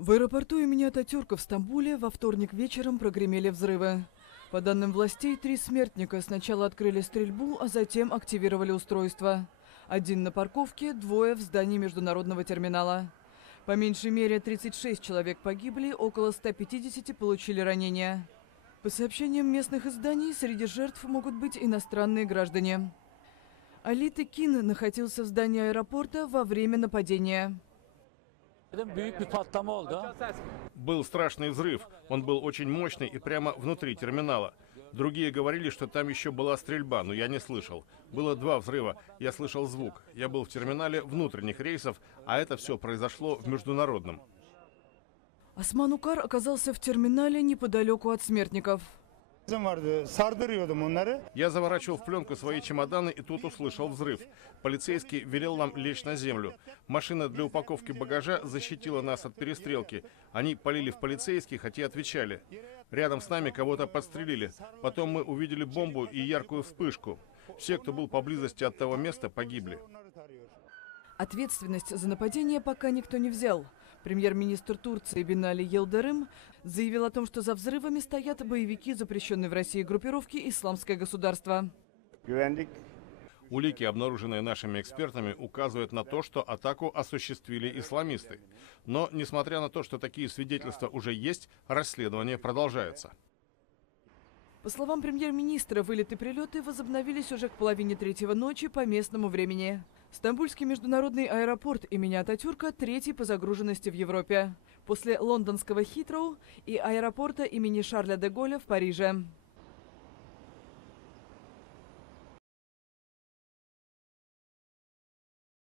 В аэропорту имени Ататюрка в Стамбуле во вторник вечером прогремели взрывы. По данным властей, 3 смертника сначала открыли стрельбу, а затем активировали устройство. 1 на парковке, 2 в здании международного терминала. По меньшей мере 36 человек погибли, около 150 получили ранения. По сообщениям местных изданий, среди жертв могут быть иностранные граждане. Али Текин находился в здании аэропорта во время нападения. Был страшный взрыв. Он был очень мощный и прямо внутри терминала. Другие говорили, что там еще была стрельба, но я не слышал. Было 2 взрыва. Я слышал звук. Я был в терминале внутренних рейсов, а это все произошло в международном. Осман Укар оказался в терминале неподалеку от смертников. Я заворачивал в пленку свои чемоданы и тут услышал взрыв. Полицейский велел нам лечь на землю. Машина для упаковки багажа защитила нас от перестрелки. Они палили в полицейских, а те отвечали. Рядом с нами кого-то подстрелили. Потом мы увидели бомбу и яркую вспышку. Все, кто был поблизости от того места, погибли. Ответственность за нападение пока никто не взял. Премьер-министр Турции Бинали Йылдырым заявил о том, что за взрывами стоят боевики запрещенной в России группировки «Исламское государство». Улики, обнаруженные нашими экспертами, указывают на то, что атаку осуществили исламисты. Но, несмотря на то, что такие свидетельства уже есть, расследование продолжается. По словам премьер-министра, вылеты и прилеты возобновились уже к половине 3-го ночи по местному времени. Стамбульский международный аэропорт имени Ататюрка 3-й по загруженности в Европе. После лондонского Хитроу и аэропорта имени Шарля де Голля в Париже.